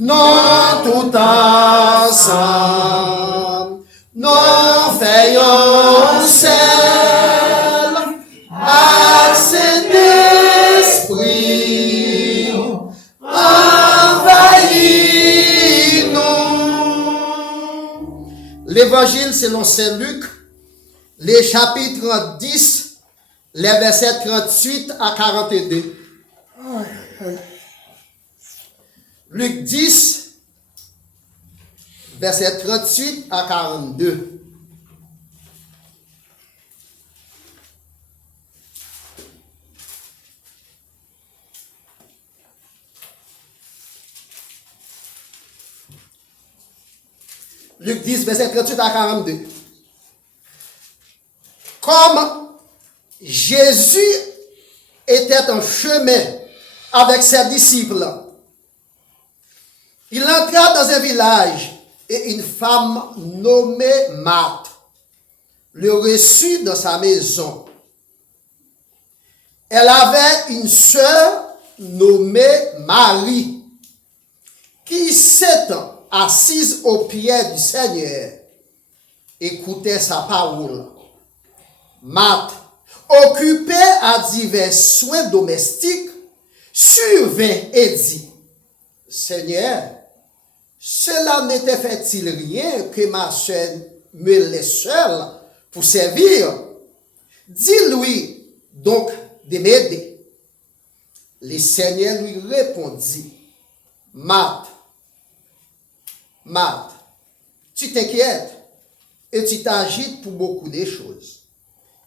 non tout ensemble, non faisons seul, à Saint-Esprit, envahis-nous. L'évangile selon Saint Luc, les chapitres 10, les versets 38 à 42. Luc 10, versets 38 à 42. Luc 10, verset 38 à 42. Comme Jésus était en chemin avec ses disciples, il entra dans un village et une femme nommée Marthe le reçut dans sa maison. Elle avait une sœur nommée Marie qui, s'étant assise aux pieds du Seigneur, écoutait sa parole. Marthe, occupée à divers soins domestiques, survint et dit: Seigneur, cela n'était fait-il rien que ma sœur me laisse seule pour servir? Dis-lui donc de m'aider. Le Seigneur lui répondit: Marthe, Marthe, tu t'inquiètes et tu t'agites pour beaucoup de choses.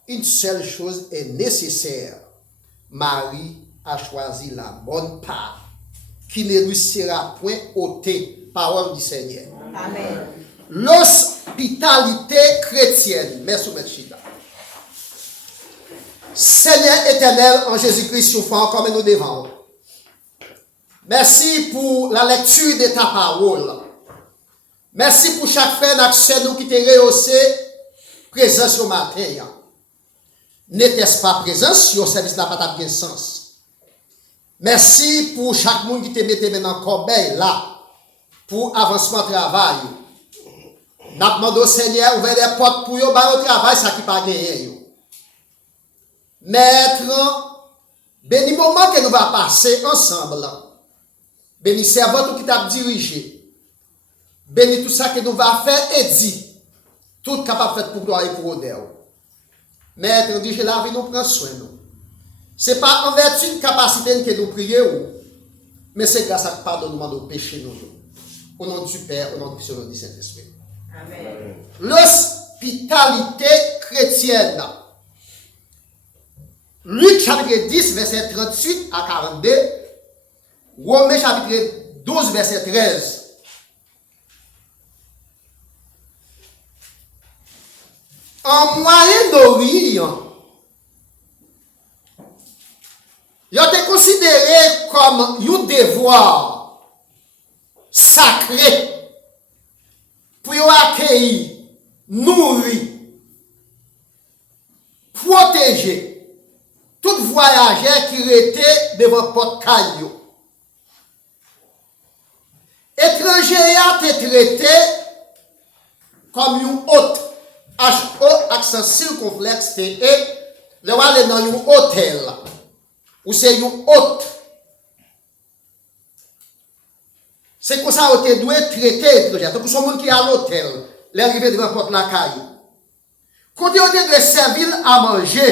Une seule chose est nécessaire. Marie a choisi la bonne part, qui ne lui sera point ôtée. Parole du Seigneur. Amen. L'hospitalité chrétienne. Merci, Meshida. Seigneur éternel, en Jésus-Christ, souffrant comme nous devons. Merci pour la lecture de ta parole. Merci pour chaque frère d'accès nous qui t'est rehaussé présent ce matin. N'était-ce pas présent si au service n'a pas de sens. Merci pour chaque monde qui te mette maintenant en corbeille là pour avancement travail. Nous demandons au Seigneur ouvrir les portes pour yo ba au travail ça qui pas gagné. Maître, béni moment que nous va passer ensemble. Béni servant qui t'a dirigé. Béni tout ça que nous va faire et dit. Tout capable fait pour gloire et pour honneur. Maître, dit je la vie nous prend soin nous. C'est pas en vertu de capacité que nous prions, mais c'est grâce à pardonnement de péché nous. Au nom du Père, au nom du Fils et au nom du Saint-Esprit. Amen. L'hospitalité chrétienne. Luc chapitre 10, verset 38 à 42. Romains chapitre 12, verset 13. En Moyen-Orient, il a été considéré comme un devoir sacré pour accueillir, nourrir, protéger tout voyageur qui était devant porte caillou. Étranger a été traité comme un hôte, H-O, accent circonflexe, T-E, le aller dans un hôtel, ou c'est un hôte. C'est comme ça que vous devez traiter étranger. Donc, ce monde qui est à l'hôtel, l'arrivée devant porte la caille. Quand vous devez servir à manger,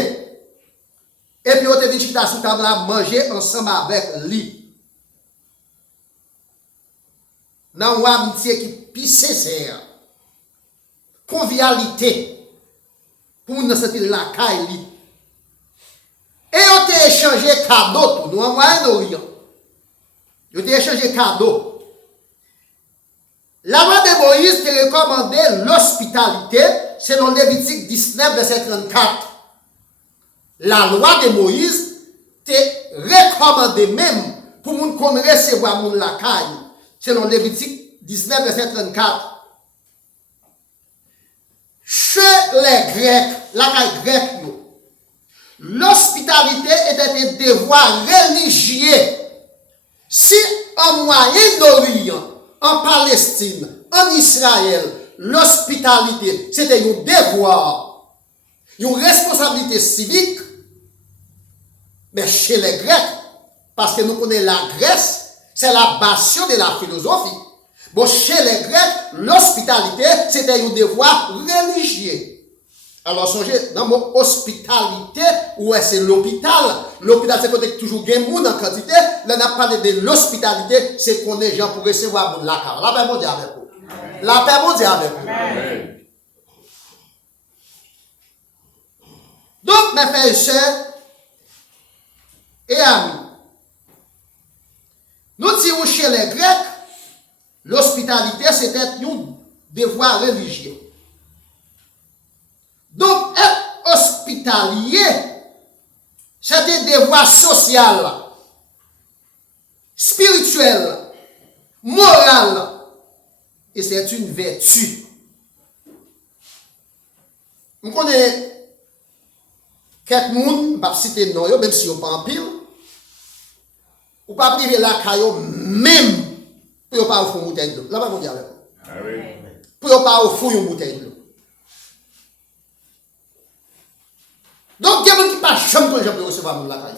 et puis vous devez venir sur table à manger ensemble avec lui. Dans une amitié qui est plus sincère. Convivialité. Pour nous sentir la caille. Et vous avez échangé cadeau pour nous en Moyen-Orient. Vous avez échangé cadeau. La loi de Moïse te recommandait l'hospitalité selon Lévitique 19, verset 34. La loi de Moïse te recommandait même pour nous qu'on recevoir mon la caille selon Lévitique 19, verset 34. Chez les Grecs, la caille grecque, l'hospitalité était un devoir religieux. Si en Moyen-Orient, en Palestine, en Israël, l'hospitalité, c'était un devoir, une responsabilité civique, mais chez les Grecs, parce que nous connaissons la Grèce, c'est la bastion de la philosophie. Bon, chez les Grecs, l'hospitalité, c'était un devoir religieux. Alors, songez, dans le mot hospitalité, ouais, c'est l'hôpital. L'hôpital, c'est côté toujours gain moun en quantité. Là, on a parlé de l'hospitalité, c'est qu'on est gens pour recevoir moun la car. La paix mon Dieu avec vous. La paix mon Dieu avec vous. Donc, mes frères et sœurs et amis, nous tirons chez les Grecs, l'hospitalité, c'était un devoir religieux. Donc, être hospitalier, c'est un devoir social, spirituel, moral, et c'est une vertu. Je connais quelques gens, je ne vais pas citer non, même si on pas en pile, ou pas priver la caillou, même pour ne pas offrir une bouteille d'eau. Là, je vais vous dire avec vous. Pour ne pas offrir une bouteille d'eau. Donc, il y a des gens qui ne peuvent jamais recevoir la caillou.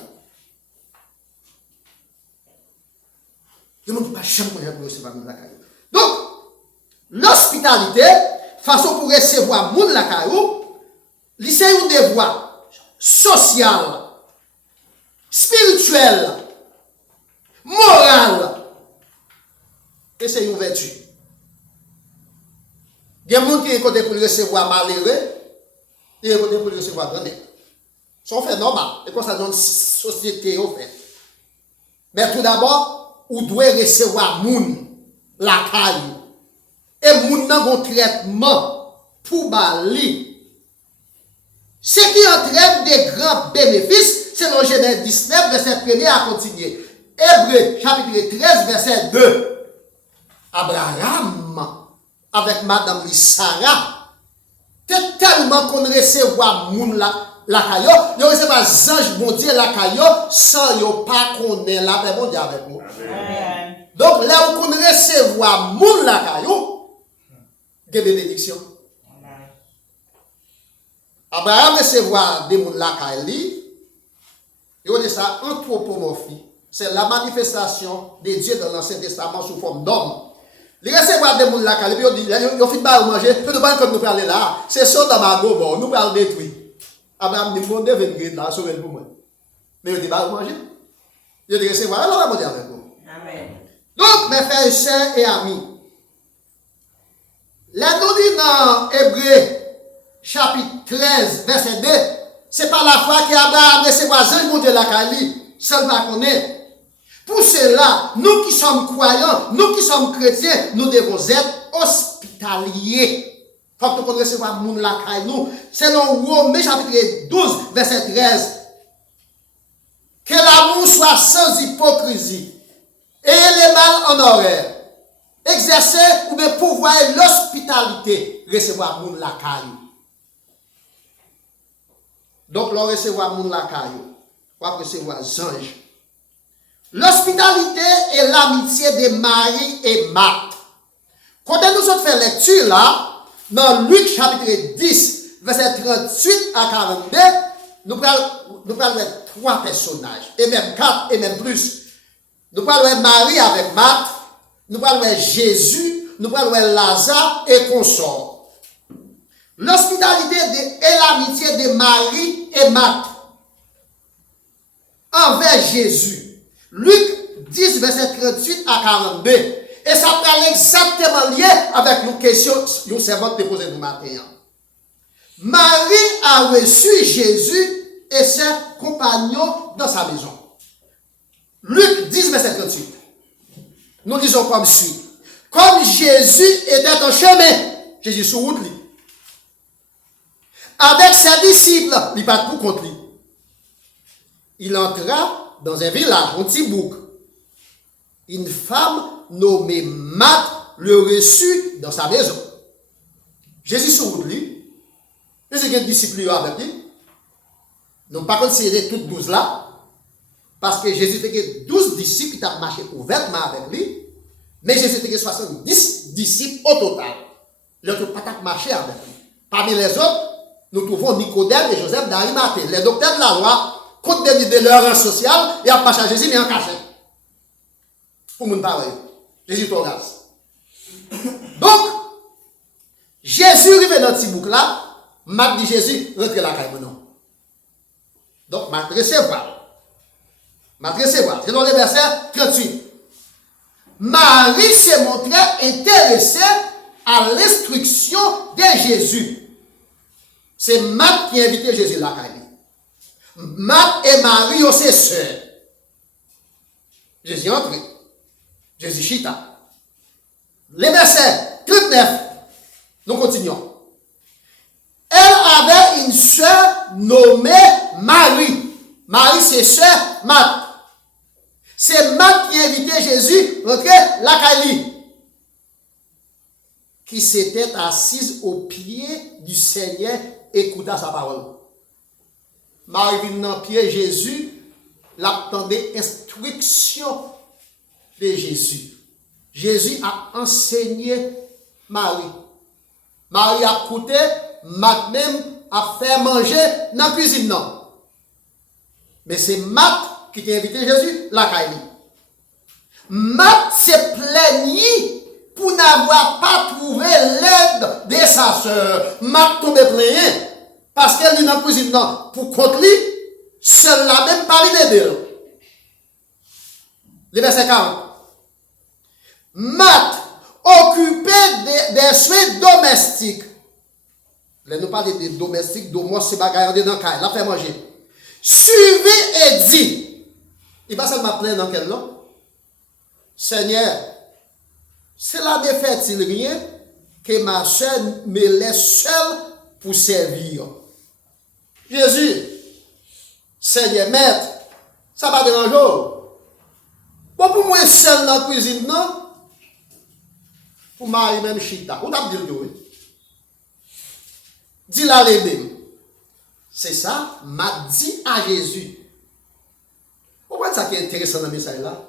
Il y a des gens qui ne peuvent jamais recevoir la caillou. Donc, l'hospitalité, façon pour recevoir la caillou, c'est un devoir social, spirituel, moral, et c'est une vertu. Il y a des gens qui sont côté pour recevoir malheureux, et des côté pour recevoir grand. C'est un fait normal, et comme ça dans la société au fait. Mais tout d'abord, vous devez recevoir moun la caillou. Et moun nan gon traitement pour bali. Ce qui entraîne des grands bénéfices, c'est le Genèse 19, verset 1er à continuer. Hébreu, chapitre 13, verset 2. Abraham, avec madame Sarah, tellement qu'on recevoir moun la caillou, yo recevoir ange bon Dieu la caillou, sans yo pas connaître la paix bon Dieu avec vous. Donc là où qu'on recevoir moun la caillou, des bénédictions. Abraham recevoir des moun la caillou, yo dit ça anthropomorphie. C'est la manifestation de Dieu dans l'Ancien Testament sous forme d'homme. Les recevoir des moun la caillou, yo dit yo fin pas manger, peu de ban comme nous parler là, c'est ça dans ma go bon, nous parle détruire. Abraham dit, mon Dieu, venir là, sauver pour moi. Mais il dit, bah, manger. Il dit, recevoir, alors on va dire avec vous. Amen. Donc, mes frères et sœurs et amis, la nous dit dans Hébreu, chapitre 13, verset 2, c'est pas la foi qu'Abraham recevoir Jean, mon Dieu, la Cali, seul pas connaître. Pour cela, nous qui sommes croyants, nous qui sommes chrétiens, nous devons être hospitaliers. Faut que nous recevoir moun la caille nous. C'est dans Romains chapitre 12, verset 13. Que l'amour soit sans hypocrisie. Et les mal en horaire. Exercer ou bien pouvoir l'hospitalité. Recevoir moun la caille. Donc, l'on recevoir moun la caille. On va recevoir ange. L'hospitalité est l'amitié de Marie et Marthe. Quand nous avons fait lecture là, dans Luc chapitre 10, verset 38 à 42, nous parlons de 3 personnages, et même 4, et même plus. Nous parlons de Marie avec Marthe, nous parlons de Jésus, nous parlons de Lazare et consort. L'hospitalité est l'amitié de Marie et Marthe envers Jésus. Luc 10, verset 38 à 42. Et ça parle exactement lié avec nos questions que nous servons de poser nous matin. Marie a reçu Jésus et ses compagnons dans sa maison. Luc 10, verset 38. Nous lisons comme suit. Comme Jésus était en chemin, Jésus sur route, avec ses disciples, il pas tout contre lui. Il entra dans un village, un petit bouc. Une femme nommée Marthe le reçut dans sa maison. Jésus sur route lui. Est-ce qu'il y a des disciples avec lui? Non pas considérer toutes 12 là. Parce que Jésus fait que 12 disciples qui ont marché ouvertement avec lui. Mais Jésus était 70 disciples au total. L'autre pas marché avec lui. Parmi les autres, nous trouvons Nicodème et Joseph d'Arimathée. Les docteurs de la loi, compte tenu de leur rang social, et à marché à Jésus, mais en cachet. Pour mon parler. Jésus t'en grâce. Donc, Jésus arrive dans ce bouc là, m'a dit Jésus, rentre la caille non. Donc, m'a recevoir. C'est dans le verset 38. Marie s'est montrée intéressée à l'instruction de Jésus. C'est Marthe qui a invité Jésus là. Marthe et Marie, c'est sœurs. Jésus entre. Jésus chita. Le verset 39, nous continuons. Elle avait une sœur nommée Marie. Marie, c'est sœur Marthe. C'est Marthe qui a invité Jésus rentrer la Cali, qui s'était assise au pied du Seigneur, écouta sa parole. Marie vient dans le pied Jésus, l'attendait instruction de Jésus. Jésus a enseigné Marie. Marie a écouté, Marthe même a fait manger dans la cuisine. Non. Mais c'est Marthe qui t'a invité Jésus, la Kaili. Marthe s'est plaignit pour n'avoir pas trouvé l'aide de sa sœur. Marthe tombait plaignée parce qu'elle est dans la cuisine. Non. Pour contre lui, seule la même parole d'elle. Le verset 40. Marthe, occupée des soins domestiques. Là, nous parlons des domestiques, d'homo, c'est bagaille dans le cas. Elle a fait manger. Suivez et dit. Il va seulement plaindre dans quel nom? Seigneur, cela ne fait-il rien que ma soeur me laisse seule pour servir? Jésus, Seigneur, maître, ça va déranger. Bon, pour moi, seul dans la cuisine, non? Pour Marie, même chita. Où t'as dit oui? Dis-la l'aider. C'est ça, m'a dit à Jésus. Pourquoi ça qui est intéressant dans le message là?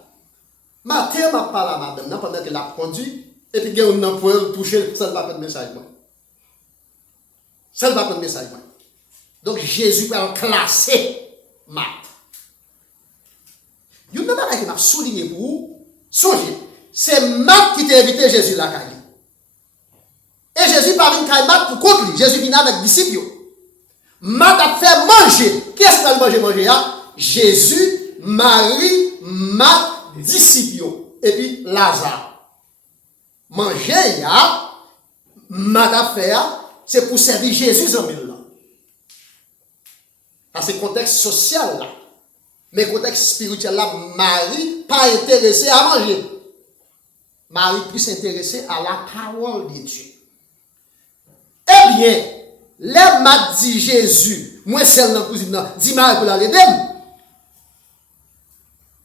Matin, m'a parlé à madame pendant qu'elle a conduit, et puis on a pour toucher, ça ne va pas de message. Ça ne va pas de message. Donc Jésus va classer Marthe. Il y a une chose qui m'a souligné pour vous, songez, c'est Marthe qui t'a invité Jésus là. Et Jésus parle de Marthe pour contre lui. Jésus vient avec les disciples. Marthe a fait manger. Qu'est-ce qu'elle a manger Jésus, Marie, Marthe, disciples. Et puis Lazare. Manger, Marthe a fait, c'est pour servir Jésus en mille. Dans ce contexte social là. Mais contexte spirituel là, Marie pas intéressée à manger. Marie plus intéressée à la parole de Dieu. Eh bien, les m'a dit Jésus, moi celle dans la cuisine, dit Marie pour la aider.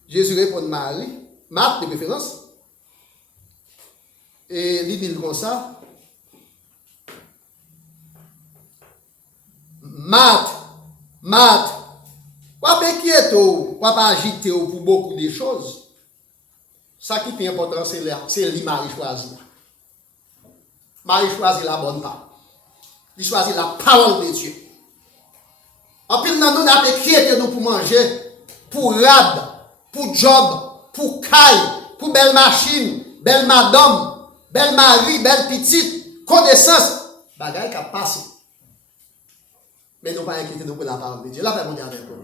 Jésus répond Marie, Marthe de préférence. Et il dit comme ça. Marthe, pas inquiéter ou pas agiter pour beaucoup de choses. Ça qui est important, c'est Marie choisie. Marie choisit la bonne part. Il choisit la parole de Dieu. En plus, nous avons inquiété nous pour manger, pour rad, pour job, pour caille, pour belle machine, belle madame, belle mari, belle petite, connaissance. Bagaille qui a passé. Mais nous ne pas inquiéter nous pour la parole de Dieu. La paix mondiale avec nous.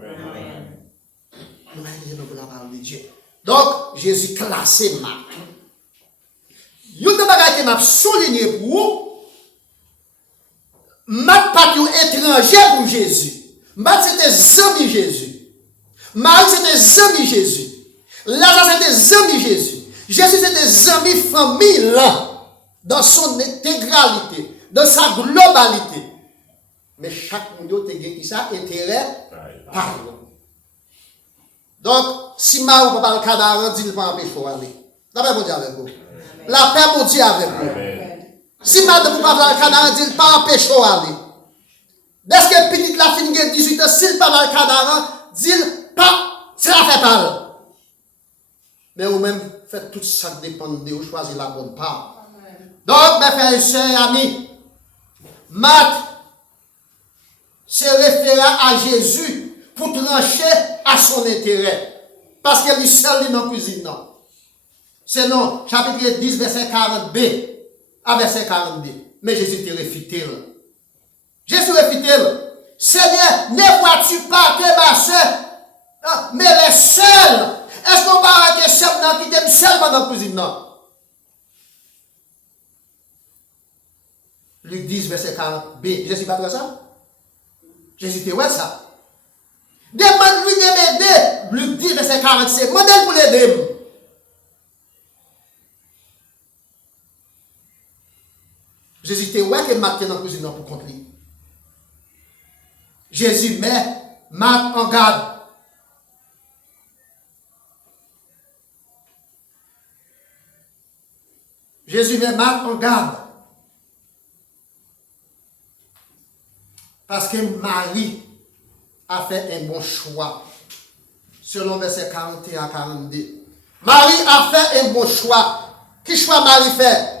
Nous ne pas inquiéter nous pour la parole de Dieu. Donc, Jésus classé Marthe. Il y a une bagaille qui m'a souligné pour vous. Marthe pas étranger pour Jésus. Marthe c'était ami Jésus. Marie c'était ami Jésus. Lazare c'était ami Jésus. Jésus c'était ami famille là. Dans son intégralité. Dans sa globalité. Mais chaque monde a ça intérêt par eux. Donc, si Marie ne parle pas de cadavre, il ne peut pas empêcher d'aller. La paix pour Dieu avec vous. La paix pour Dieu avec vous. Si madame ne peut pas parler de cadavre, il ne peut pas empêcher d'aller. Dès que petit la fin de 18 ans, s'il ne parle pas de cadavre, il ne peut pas, c'est la fait parler. Mais vous-même, faites tout ça dépend de vous, choisir la bonne part. Donc, mes frères et sœurs, amis, Marthe se référa à Jésus pour trancher à son intérêt. Parce qu'elle est seule dans la cuisine. Non. C'est non, chapitre 10, verset 40b à verset 42. Mais Jésus te réfuté. Jésus réfuté. Seigneur, ne vois-tu pas que ma soeur, mais elle est seule? Est-ce qu'on va arrêter seul qui t'aime seulement dans la cuisine? Non. Luc 10, verset 40b. Jésus pas ça? Jésus te ouais ça. Demande-lui de m'aider. Luc 10, verset 45. Modèle pour l'aider. Jésus te ouais que Marthe dans la cuisine pour contre lui. Jésus met Marthe en garde. Jésus met Marthe en garde. Parce que Marie a fait un bon choix. Selon verset 41 à 42. Marie a fait un bon choix. Quel choix Marie fait?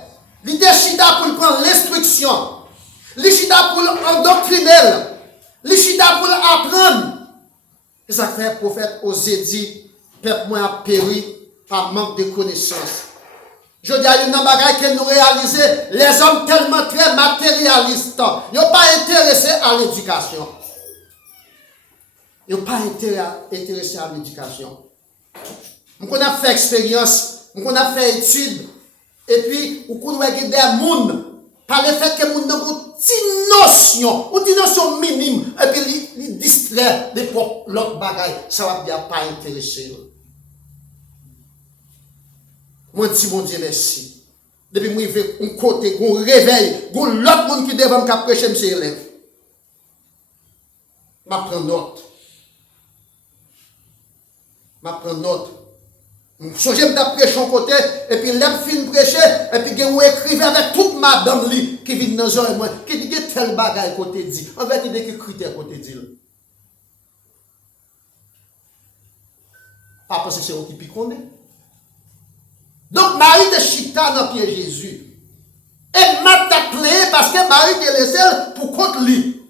Il décide pour prendre l'instruction. Il décide pour endoctriner. Il décide pour apprendre. C'est ça que fait le prophète Osée dit, peuple moi a péri par manque de connaissances. Je dis à une bagaille que nous réalisons, les hommes tellement très matérialistes, ils n'ont pas intéressé à l'éducation. Ils n'ont pas intéressé à l'éducation. On a fait expérience, on a fait études, et puis on a des gens, par le fait que nous avons une notion minime, et puis ils distraient de l'autre bagaille, ça va bien pas intéresser. Moi, je dis, mon Dieu, merci. Depuis que je fais un côté, un réveil, l'autre monde qui devant me prêcher, mes élèves. Je prends note. Je prends note. Je suis prêcher un côté, et puis je fin prêcher, et puis je écrivez avec toute madame qui vient dans un moi, qui dit que tel bagaille côté dit. En fait, il dit que critère côté dit. Pas parce que c'est vous qui connaît. Donc, Marie de chita dans pied Jésus. Et Marthe a clé parce que Marie te laissé pour contre lui.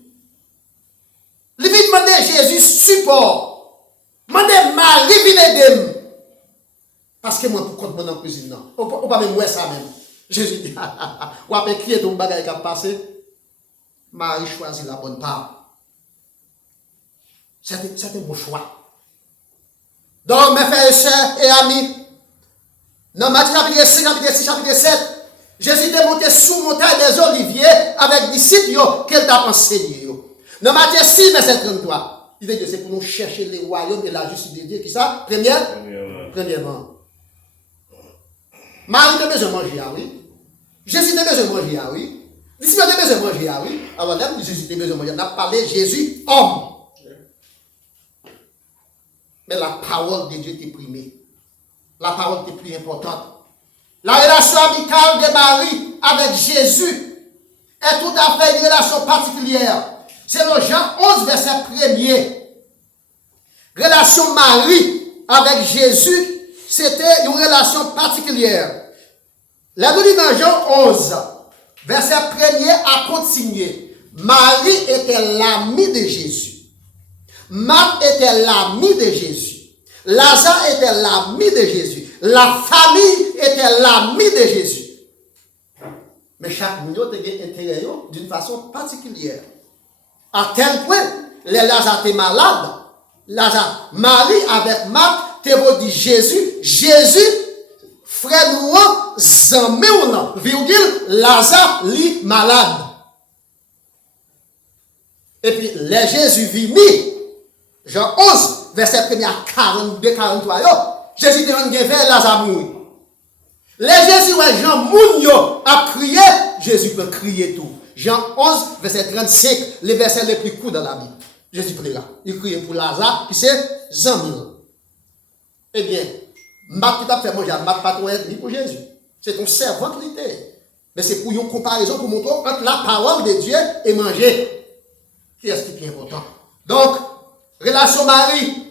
Il vient demander Jésus support. Demander Marie vienne aider. Parce que moi, pour contre moi dans la cuisine, non. On ne peut pas même ça même. Jésus dit, ou après crier ton bagage qui a passé. Marie choisit la bonne part. C'est un bon choix. Donc, mes frères et sœurs et amis, dans Matthieu chapitre 5, chapitre 6, chapitre 7, Jésus est monté sous montagne des Oliviers avec des disciples qu'elle t'a enseigné. Dans Matthieu 6, verset 33, il dit que c'est pour nous chercher les royaumes et la justice de Dieu. Qui ça? Premièrement. Marie a besoin de manger, oui. Jésus a besoin de manger, oui. Les disciples ont besoin de manger, oui. Alors là, Jésus a besoin de manger. On a parlé de Jésus, homme. Mais la parole de Dieu est primée. La parole est plus importante. La relation amicale de Marie avec Jésus est tout à fait une relation particulière. C'est le Jean 11, verset 1er. Relation Marie avec Jésus, c'était une relation particulière. La nous dit dans Jean 11, verset 1er à continuer. Marie était l'amie de Jésus. Marthe était l'amie de Jésus. Lazare était l'ami de Jésus. La famille était l'ami de Jésus. Mais chaque minute était intérêt d'une façon particulière. À tel point, les Lazare étaient malades. Lazare, Marie avec Marthe, te dit Jésus, frère nous, zamé ou non, virgule, Lazare, li malade. Et puis, les Jésus vit mis, Jean 11, verset 1er à 42, 43, Jésus dit on vers Lazare mourir. Les Jésus, Jean Mounio a crié, Jésus peut crier tout. Jean 11, verset 35, les versets les plus courts dans la Bible. Jésus prie là. Il crie pour Lazare, qui c'est Zamou. Eh bien, Marc qui t'a fait manger, Marc pas ni pour Jésus. C'est ton servant qui l'était. Mais c'est pour une comparaison pour montrer entre la parole de Dieu et manger. Qui est ce qui est important? Donc, relation Marie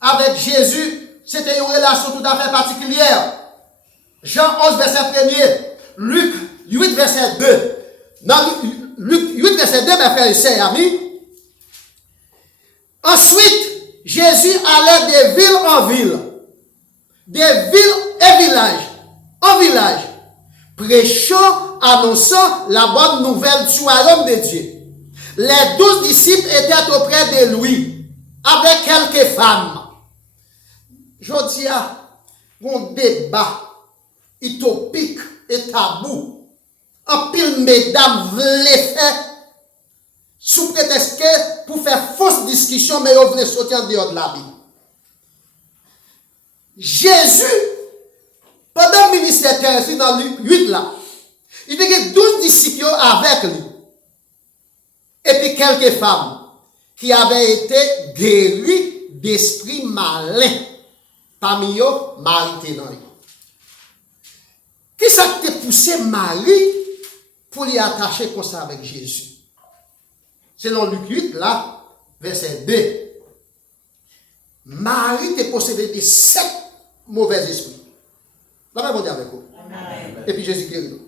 avec Jésus, c'était une relation tout à fait particulière. Jean 11, verset 1er. Luc 8, verset 2. Dans Luc 8, verset 2, mes frères et sœurs, amis. Ensuite, Jésus allait de ville en ville, de ville et village, en village, prêchant, annonçant la bonne nouvelle du royaume de Dieu. Les 12 disciples étaient auprès de lui, avec quelques femmes. Je dis à un débat utopique et tabou. En pile, mesdames, voulaient faire sous prétexte que pour faire fausse discussion, mais ils voulaient sortir en dehors de la Bible. Jésus, pendant le ministère terrestre, dans Luc 8 là, il y avait 12 disciples avec lui. Et puis quelques femmes qui avaient été guéries d'esprits malins. Parmi eux, Marie était dans lui. Qui ça t'a poussé Marie pour lui attacher comme ça avec Jésus? Selon Luc 8, là, verset 2. Marie était possédée de 7 mauvais esprits. La Bible dit avec vous. Amen. Et puis Jésus guérit nous.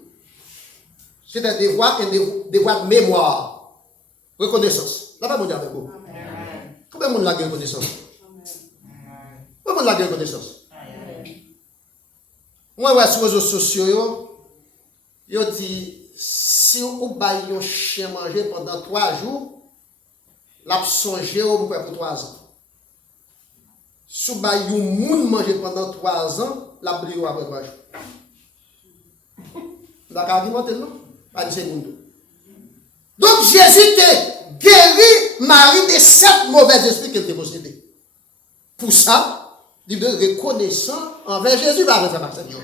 C'est un devoir de mémoire. Reconnaissance. La Bible dit avec vous. Amen. Combien de monde a gagné reconnaissance? Combien de monde a gagné reconnaissance? Moi, sur les réseaux sociaux, yo dit, si vous avez un chien manger pendant 3 jours, la songer pour 3 ans. Si vous avez un moun manger pendant 3 ans, la brille après 3 jours. Vous avez argumenté, non? Pas de seconde. Donc Jésus te guérit Marie de 7 mauvais esprits qu'elle te possédait. Pour ça, il est reconnaissant envers Jésus par le Seigneur.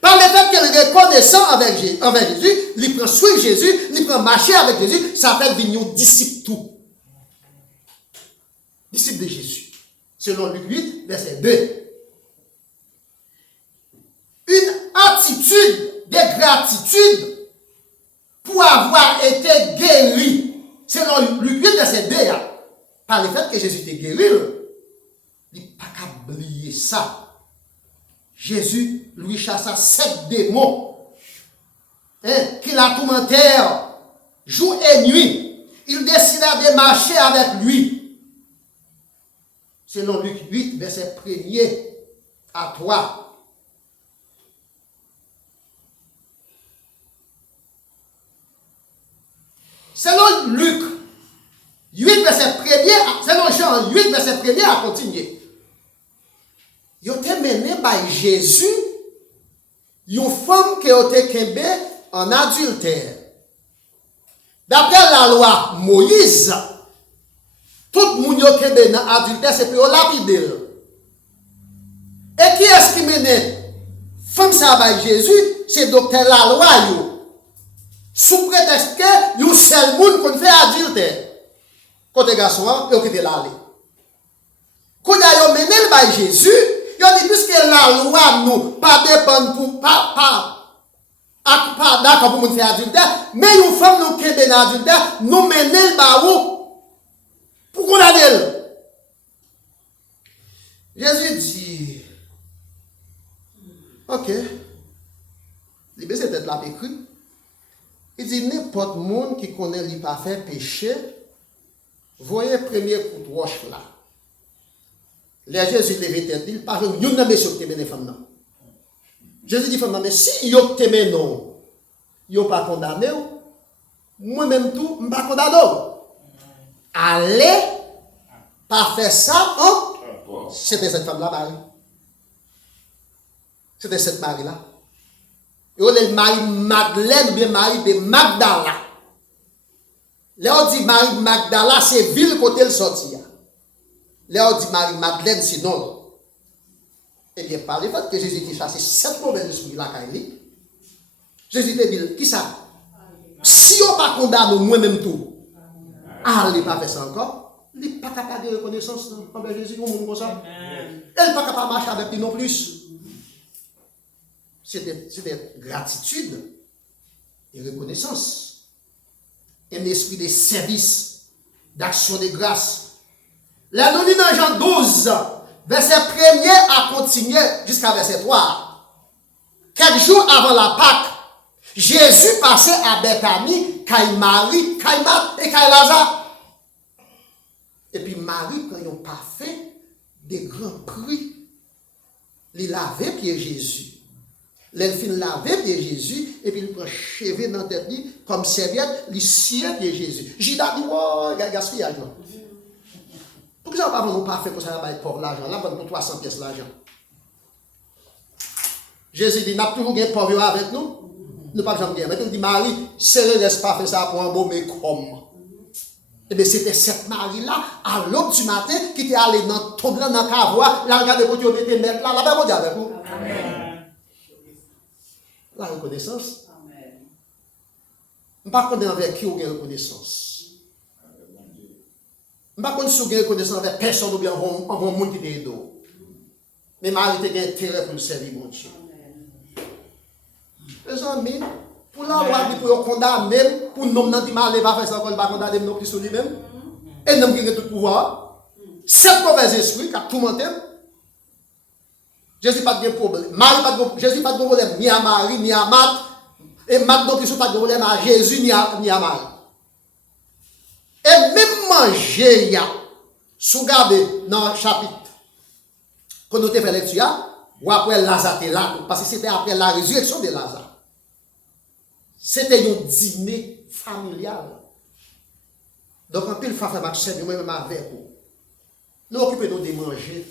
Par le fait qu'elle est reconnaissant envers Jésus, il prend soin de Jésus, il prend marcher avec Jésus, ça fait venir disciple tout. Disciple de Jésus. Selon Luc 8, verset 2. Une attitude de gratitude pour avoir été guéri. Selon Luc 8, verset 2, par le fait que Jésus était guéri, il n'a pas qu'à oublier ça. Jésus lui chassa 7 démons qui la tourmentèrent jour et nuit. Il décida de marcher avec lui. Selon Luc 8, verset 1er à 3. Selon Luc 8, verset 1er, selon Jean 8, verset 1er à continuer. Ils ont été menés par Jésus, une femme qui a été kembe en adultère. D'après la loi Moïse, tout le monde qui a été en adultère, c'est pour lapider. Et qui est-ce qui mène femme ça par Jésus? C'est docteur la loi. Sous prétexte que yon seul monde qu'on fait adultère. Côté garçon, il a quitté l'aller. Quand il a mené par Jésus, il dit, puisque la loi nous pas dépend pour pas d'accord pour nous faire adultère, mais une femme nous qui est adultère, nous menons le barreau pour qu'on adèle. Jésus dit, ok, il baisse tête là écrit. Il dit, n'importe monde qui connaît lui pas faire péché, voyez premier coup de roche là. Les Jésus levé tête, il parle, nous n'avons pas sur les femmes. Jésus dit, femme, mais si vous êtes aimé, non, vous n'êtes pas condamné, moi-même tout, je ne suis pas condamné. Allez, pas faire ça, hein? C'était cette femme-là, Marie. C'était cette Marie-là. Et on est Marie Madeleine ou bien Marie de Magdala. Là, on dit Marie Magdala, c'est ville côté le sorti. Là, on dit Marie Madeleine, c'est non. Eh bien, par le fait que Jésus dit chassé 7 mauvais esprits là, Jésus te dit, qui ça? Si on pas condamné moi-même tout, allez pas faire ça encore, il n'est pas capable de reconnaissance envers Jésus, comme ça. Elle n'est pas capable de marcher avec lui non plus. C'est de gratitude et reconnaissance. Un esprit de service, d'action de grâce. Là, nous lisons dans Jean 12, verset 1er a continué jusqu'à verset 3. Quelques jours avant la Pâque, Jésus passait à Bethanie, Caille Marie, Caille Marthe et Caille Lazare. Et puis Marie, quand ils n'ont pas fait des grands prix, il lavait pied Jésus. L'elfine lavait pied Jésus, et puis il prend cheveux dans la tête, comme serviette, il sied pied Jésus. Judas dit, oh, gaspillage. Pourquoi ça ne va pas faire pour ça, pour l'argent? Là, pour 300 pièces l'argent. Jésus dit, n'a toujours gagné pauvre avec nous? Nous pas jamais gagner. Maintenant, il dit, Marie, c'est reste pas faire ça pour un beau mécom. Et bien, c'était cette Marie-là, à l'aube du matin, qui était allée tomber dans la cavoie, la regarde côté où était mettre là, la paix mondiale avec vous. Amen. La reconnaissance. Amen. Je ne sais pas avec qui vous avez reconnaissance. Je ne sais pas si vous avez reconnaissance avec personne ou bien un monde qui est dedans. Mais Marie était intérêt pour le servir, mon Dieu. Les amis, pour la loi, pour condamner, pour nous dire mal, il va faire ça, il va condamner nous qui sont lui-même. Et nous qui avons tout pouvoir. Sept mauvais esprits qui ont tout monté. Jésus n'a pas de problème. Jésus n'a pas de problème ni à Marie, ni à Marthe. Et Marthe non plus n'a pas de problème à Jésus, ni à Marie. Et même manger, il y a, si vous regardez dans le chapitre, quand nous avons fait lecture, ou après Lazare était là, parce que c'était après la résurrection de Lazare. C'était un dîner familial. Donc, en pile, frère Maxime, moi-même avec vous. Nous occupons de manger.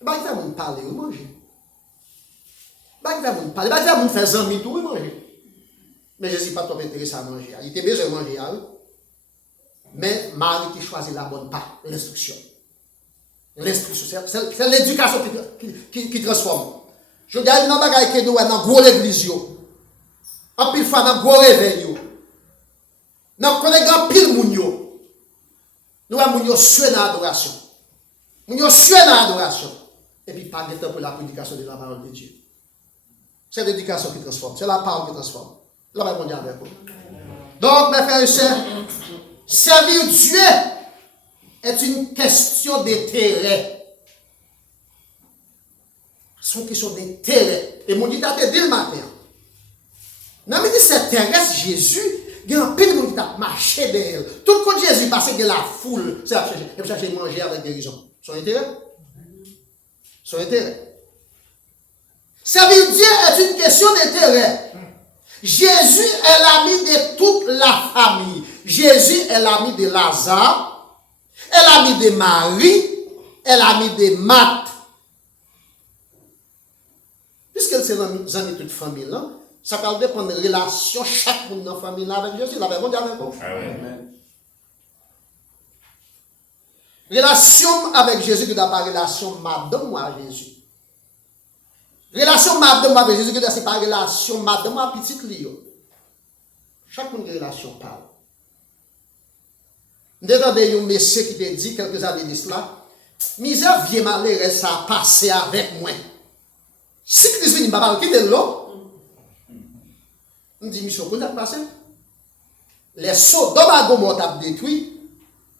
Il va faire mon parler ou manger. Il va faire mon parler. Il va faire mon faire zami tout ou manger. Mais je ne suis pas trop intéressé à manger. Il était besoin de manger. Mais Marie qui choisit la bonne part, l'instruction. L'instruction, c'est l'éducation qui transforme. Je regarde dans la bagaille que nous avons dans gros l'église. En pile fois, dans gros réveil. Dans le grand pile mounio. Nous avons mounio sué dans l'adoration. Mounio sué dans l'adoration. Et puis pas de temps pour la prédication de la parole de Dieu. C'est l'éducation qui transforme. C'est la parole qui transforme. Là, on va dire avec vous. Donc, mes frères et sœurs, servir Dieu est une question d'intérêt. C'est une question d'intérêt. Et mon dit à te dire le matin. Dans le s'intéresse Jésus, il y a un peu de monde qui a marché derrière. Tout quand Jésus passait de la foule, c'est à chercher manger avec guérison. Son intérêt? Son intérêt. Servir Dieu est une question d'intérêt. Jésus est l'ami de toute la famille. Jésus est l'ami de Lazare, est l'ami de Marie, est l'ami de Marthe. Puisqu'elle c'est l'ami de toute famille, là, ça peut dépendre de la relation chaque monde dans la famille avec Jésus. La Bible dit avec vous. Relation avec Jésus qui n'est pas relation madame à Jésus. Relation madame avec Jésus qui n'est pas relation madame à petite Lio. Chaque monde a une relation parle. Nous avons un monsieur qui te dit quelques années de cela, misère vient malheur, ça a passé avec moi. Si Christ vient, il va pas quitter l'eau. On dit, monsieur, vous avez passé? Les Sodome à Gomorrhe ont détruit.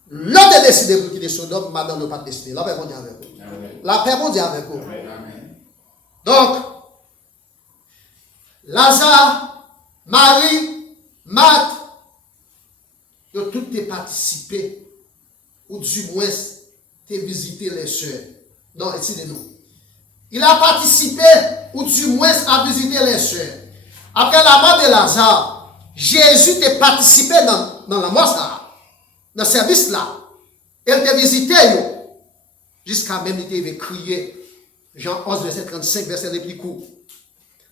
L'autre a décidé pour quitter Sodome, madame n'a pas décidé. La paix mondiale avec vous. La paix mondiale avec vous. Donc, Lazare, Marie, Marthe, ils ont tous participé, ou du moins, visité les sœurs. Non, excusez-nous. Il a participé, ou du moins, à visiter les sœurs. Après la mort de Lazare, Jésus a participé dans la mort, dans ce service-là. Il a visité, jusqu'à même il avait crié, Jean 11, verset 35, verset le plus court.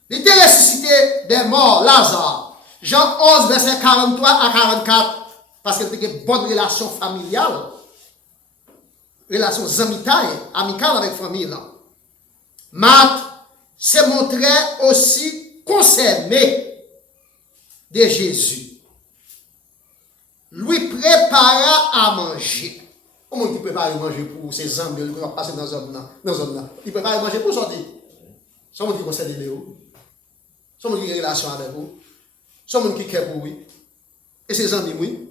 Il était ressuscité des morts, Lazare. Jean 11, verset 43 à 44, parce qu'il avait une bonne relation familiale, relation amicale avec la famille. Marthe se montrait aussi concerné de Jésus. Lui prépara à manger. Comment il prépare à manger pour ses amis qui vont passer dans la zone? Il prépare à manger pour sortir. C'est un qui concerne Léo. C'est un qui a une relation avec vous. C'est un qui care pour lui. Et ses amis, oui.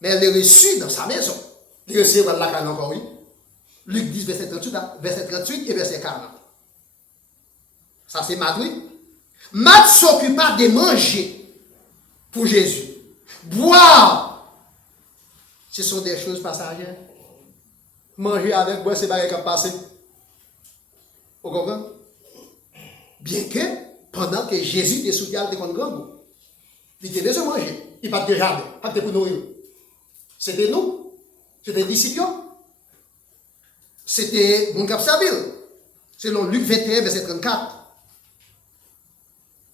Mais elle est reçue dans sa maison. Il reçoit dans la canne encore, oui. Luc 10, verset 38 et verset 40. Ça, c'est Matt, oui. Matt s'occupa de manger pour Jésus. Boire, ce sont des choses passagères. Manger avec, boire, c'est pas qui passé. Vous comprenez? Bien que, pendant que Jésus était sous terre, il était grand, il était besoin de manger. Il pas de jardin, pas de pour nourrir. C'était nous, c'était les disciples. C'était mon cap Sabil. Selon Luc 21, verset 34.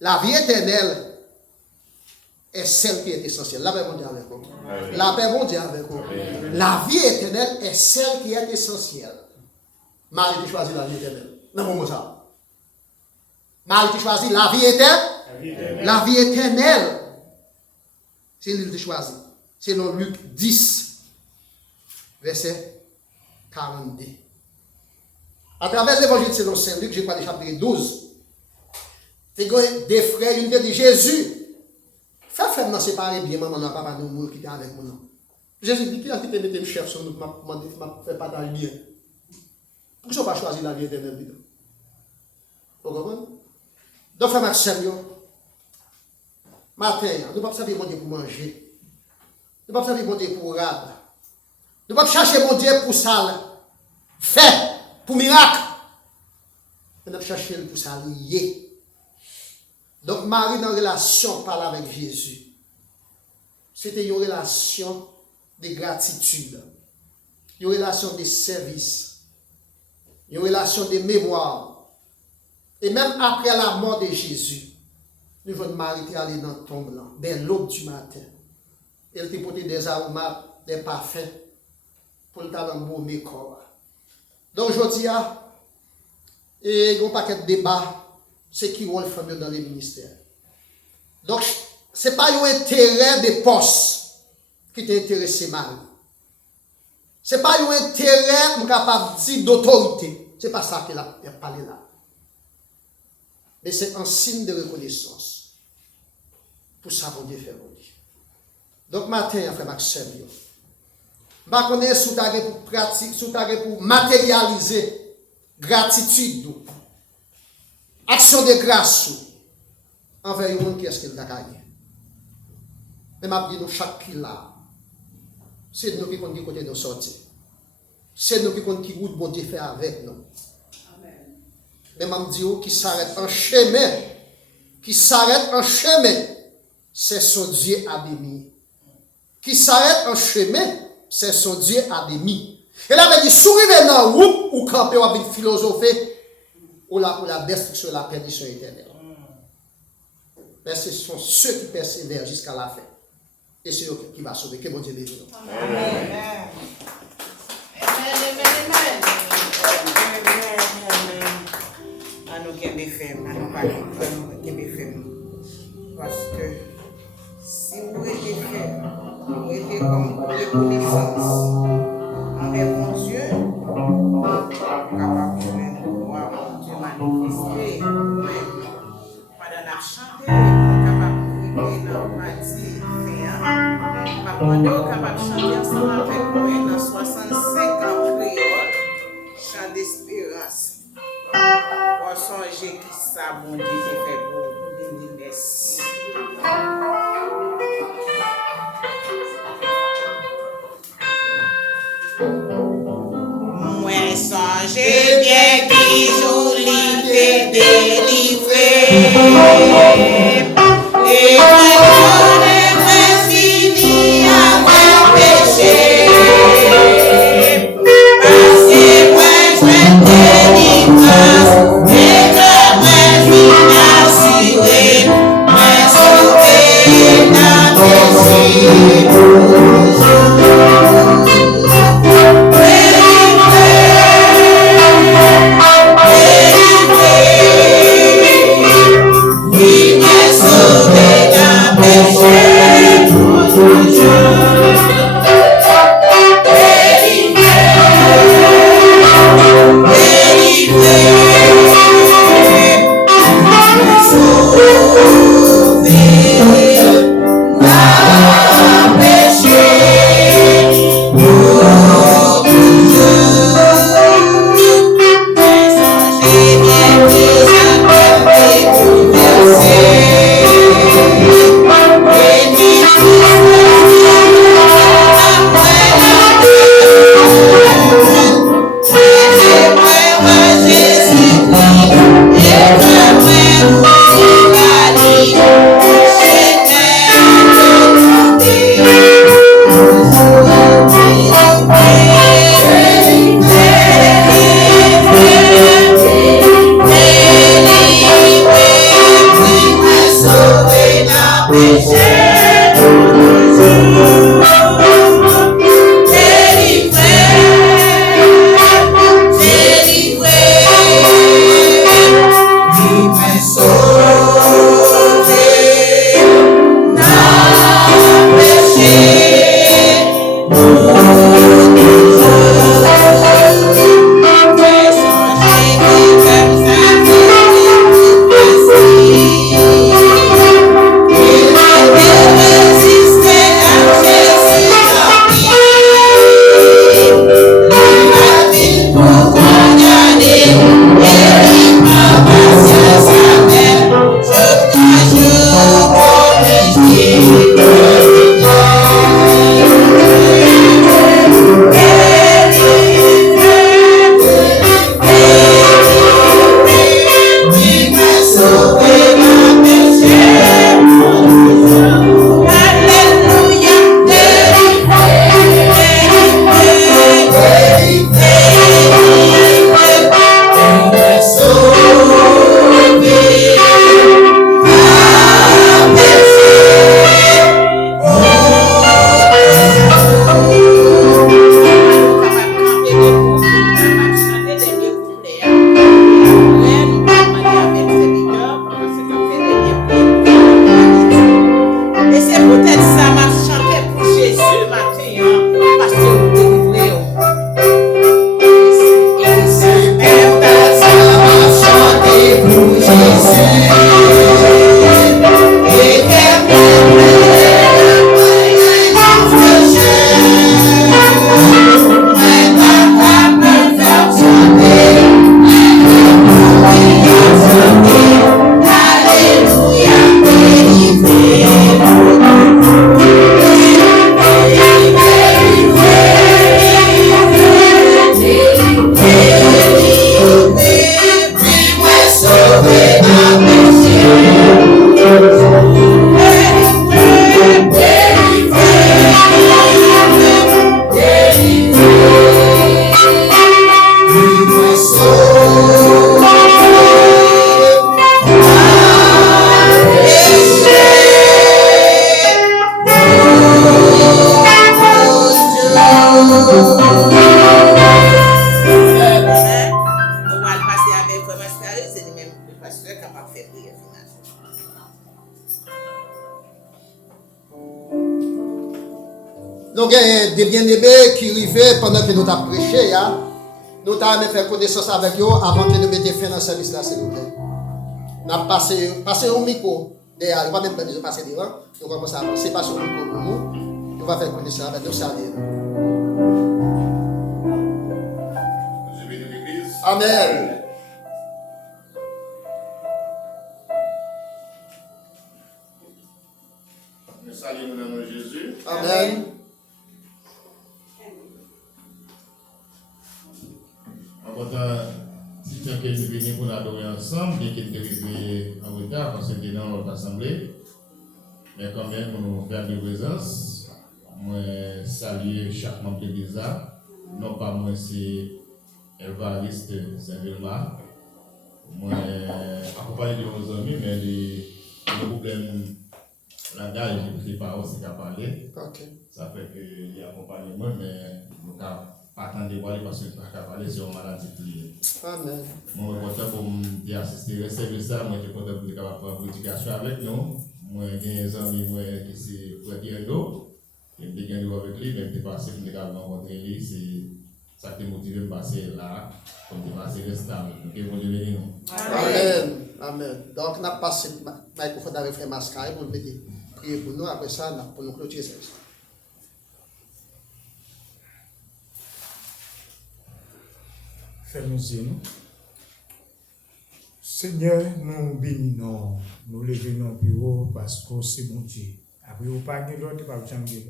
La vie éternelle est celle qui est essentielle. La paix bon Dieu avec vous. La paix bon Dieu avec vous. La vie éternelle est celle qui est essentielle. Marie qui choisit la vie éternelle. Non, mon mot ça. Marie qui choisit la vie éternelle. La vie éternelle. C'est lui qui choisit. Selon Luc 10, verset 42. À travers l'évangile selon Saint Luc, je crois le chapitre 12. C'est des frères, une dit Jésus, fais frère nous séparer bien, maman, papa, nous, qui était avec nous. Jésus dit, qui a quitté le chef sur nous, m'a fait partager bien. Pourquoi pas choisir la vie éternelle? Vous comprenez? Donc, frère Maxime, matin, nous ne pouvons pas savoir mon Dieu pour manger. Nous ne pouvons pas savoir mon Dieu pour rab. Nous ne pouvons pas chercher mon Dieu pour ça. Fait, pour miracle. Nous pouvons chercher pour ça lié. Donc, Marie, dans la relation, parle avec Jésus. C'était une relation de gratitude, une relation de service, une relation de mémoire. Et même après la mort de Jésus, nous voyons Marie aller dans le tombe là, dès l'aube du matin. Elle t'a porté des aromates, des parfums, pour le talent embaumer corps. Donc, aujourd'hui, il y a un paquet de débats. C'est qui rôle fameux dans les ministères. Donc, ce n'est pas un intérêt de poste qui t'intéresse mal. Ce n'est pas un intérêt capable de dire d'autorité. Ce n'est pas ça qu'il a parlé là. Mais c'est un signe de reconnaissance. Pour ça, mon Dieu fait mon Dieu. Donc, matin, frère Maxime, je vais connaître sous ta pour pratique, sous ta pour matérialiser gratitude. Action de grâce envers le monde qui est-ce qu'il a gagné. Mais je dis nous chaque qui là, c'est nous qui comptons qui côté de sortir. C'est nous qui comptons qui route bon Dieu fait avec nous. Mais je dis qui s'arrête en chemin, c'est son Dieu abîmé. Qui s'arrête en chemin, c'est son Dieu abîmé. Et là, il dit, souriez dans la route ou camper avec une philosophie. Ou pour la destruction et la perdition éternelle. Mais ce sont ceux qui persévèrent jusqu'à la fin. Et c'est eux qui vont sauver. Que mon Dieu bénisse. Amen. À nous qui des femmes, à nous parler qui des femmes. Parce que si vous êtes faits, vous êtes comme reconnaissance envers mon Dieu, capable de voir mon Dieu manifester. Pendant la chanter, capable de prier dans le parti féant. Par contre, capable de chanter ensemble avec moi dans 65 ans créole, chant d'espérance. Pour songer qui ça, mon Dieu, fait pour vous, merci. Moi songez bien qui jolie t'est délivré. Et moi fini avec péché. Parce que moi je délivrance et que moi je assuré. Moi sauvé dans tes yes. Nous avons des bien-aimés qui arrivaient pendant que nous avons prêché. Nous avons fait connaissance avec eux avant que nous mettions fin dans le service là, s'il vous plaît. Nous avons passé au micro. Derrière, nous ne va même pas nous passer devant. Nous commençons à avancer, passer au micro pour nous. Nous allons faire connaissance avec nous. Salut. Amen. Nous saluons le nom de Jésus. Amen. Si tu as venu pour l'adorer ensemble, bien qu'il était arrivé en retard parce que c'était dans notre assemblée, mais quand même, nous faire de présence. Moi, saluer chaque membre de l'Église. Non pas moi, c'est Évariste Saint-Vilma. Moi, accompagné de vos amis, mais les problèmes langage, je ne sais pas aussi qu'à parler. Okay. Ça fait que il accompagne moi, mais nous ne attendre de voir parce que je ne peux pas parler sur une maladie pliée. Amen. Moi, je suis content pour assister au service, moi, je suis content pour être capable de faire l'éducation avec nous. Moi, j'ai des amis qui sont Frère Guerrero, et je suis avec lui, mais je suis passé pour rencontrer lui, c'est ça qui m'a motivé à passer là, comme de passer le stade. Donc, il faut devenir nous. Amen. Amen. Donc, nous avons passé le microphone avec Frère Mascaille pour nous prier pour nous. Après ça, pour nous clôturer ça. Fais-nous nous. Seigneur, nous bénissons, nous levons plus haut parce que c'est bon Dieu. Après, vous parlez de l'autre, pas jamais.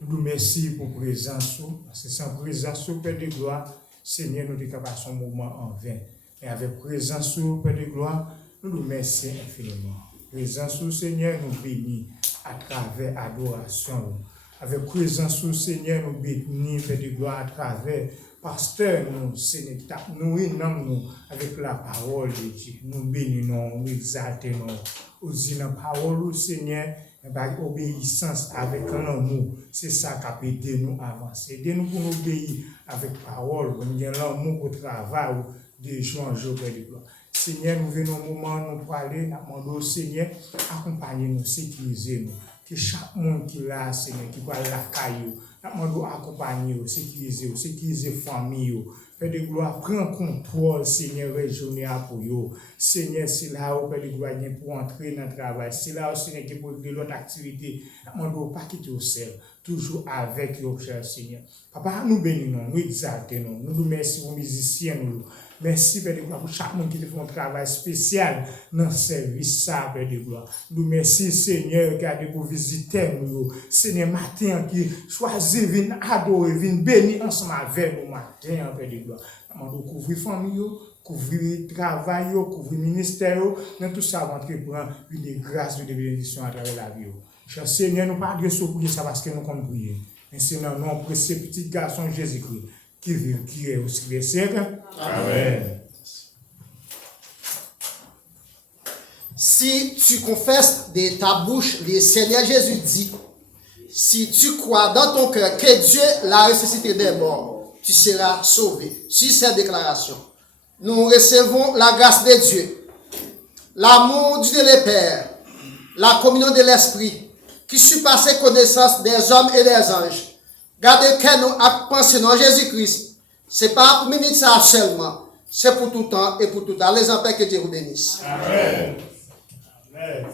Nous nous merci pour la présence, parce que sans présence, Père de gloire, Seigneur, nous sommes capables de moment en vain. Et avec présence, Père de gloire, nous nous merci infiniment. Présence, Seigneur, nous bénissons à travers l'adoration. Avec présence, Seigneur, nous bénissons, Père de gloire, à travers pasteur, nous, Seigneur, qui t'a nourri nous avec la parole de Dieu. Nous bénissons, nous exaltons, nous disons la parole, Seigneur, par obéissance avec l'amour. C'est ça qui a aidé nous à avancer. Aidez-nous pour nous obéir avec parole, comme bien l'amour au travail, de jour en jour, Père de gloire. Seigneur, nous venons au moment où nous parler, nous demandons au Seigneur, accompagnez-nous, sécurisez-nous. Que chaque monde qui est là, Seigneur, qui va la caillou, nous demandons accompagner, sécuriser la famille. Père de gloire, prends contrôle, Seigneur, régional pour vous. Seigneur, c'est là où Père de gloire pour entrer dans le travail. C'est là où Seigneur qui pour l'autre activité. Nous demandons pas quitter au seul, toujours avec vous, cher Seigneur. Papa, nous bénissons, nous exaltons, nous nous remercions aux musiciens, nous. Merci, Père de gloire, pour chaque monde qui fait un travail spécial dans le service, ça, Père de gloire. Nous merci, Seigneur, qui a des pour visiter nous. Seigneur, matin, qui choisit, vient adorer, vient bénir ensemble avec nous, matin, Père de gloire. Nous couvrir la famille, couvrir le travail, couvrir le ministère, dans tout ça, rentrer pour une grâce de bénédiction à travers la vie. Cher Seigneur, nous pas de prier ça parce que nous comptons prier. Mais c'est dans le nom de ce petit garçon Jésus-Christ qui vit, qui est aussi des siècles. Amen. Si tu confesses de ta bouche, le Seigneur Jésus dit, si tu crois dans ton cœur que Dieu l'a ressuscité des morts, tu seras sauvé. Sur cette déclaration, nous recevons la grâce de Dieu, l'amour du Dieu le Père, la communion de l'Esprit, qui surpasse connaissance des hommes et des anges. Gardez que nous pensons en Jésus-Christ. Ce n'est pas pour minute ça seulement, c'est pour tout temps et pour tout temps. Les empêches que Dieu vous bénisse. Amen. Amen.